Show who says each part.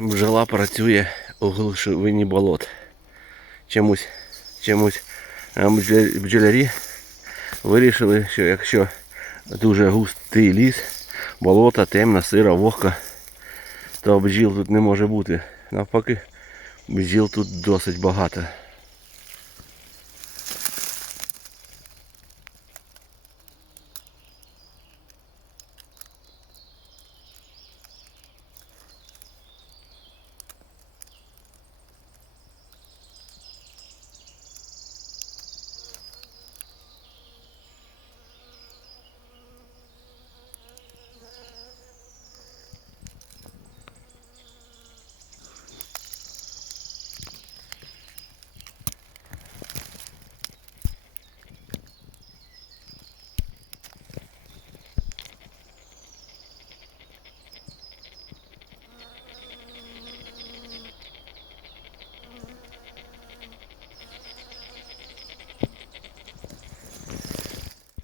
Speaker 1: бджола працює у глушовині болот. Чомусь, чомусь е, бджолярі вирішили, що якщо дуже густий ліс, болота, темна, сира, вогка, то бджіл тут не може бути. Навпаки, бджіл тут досить багато.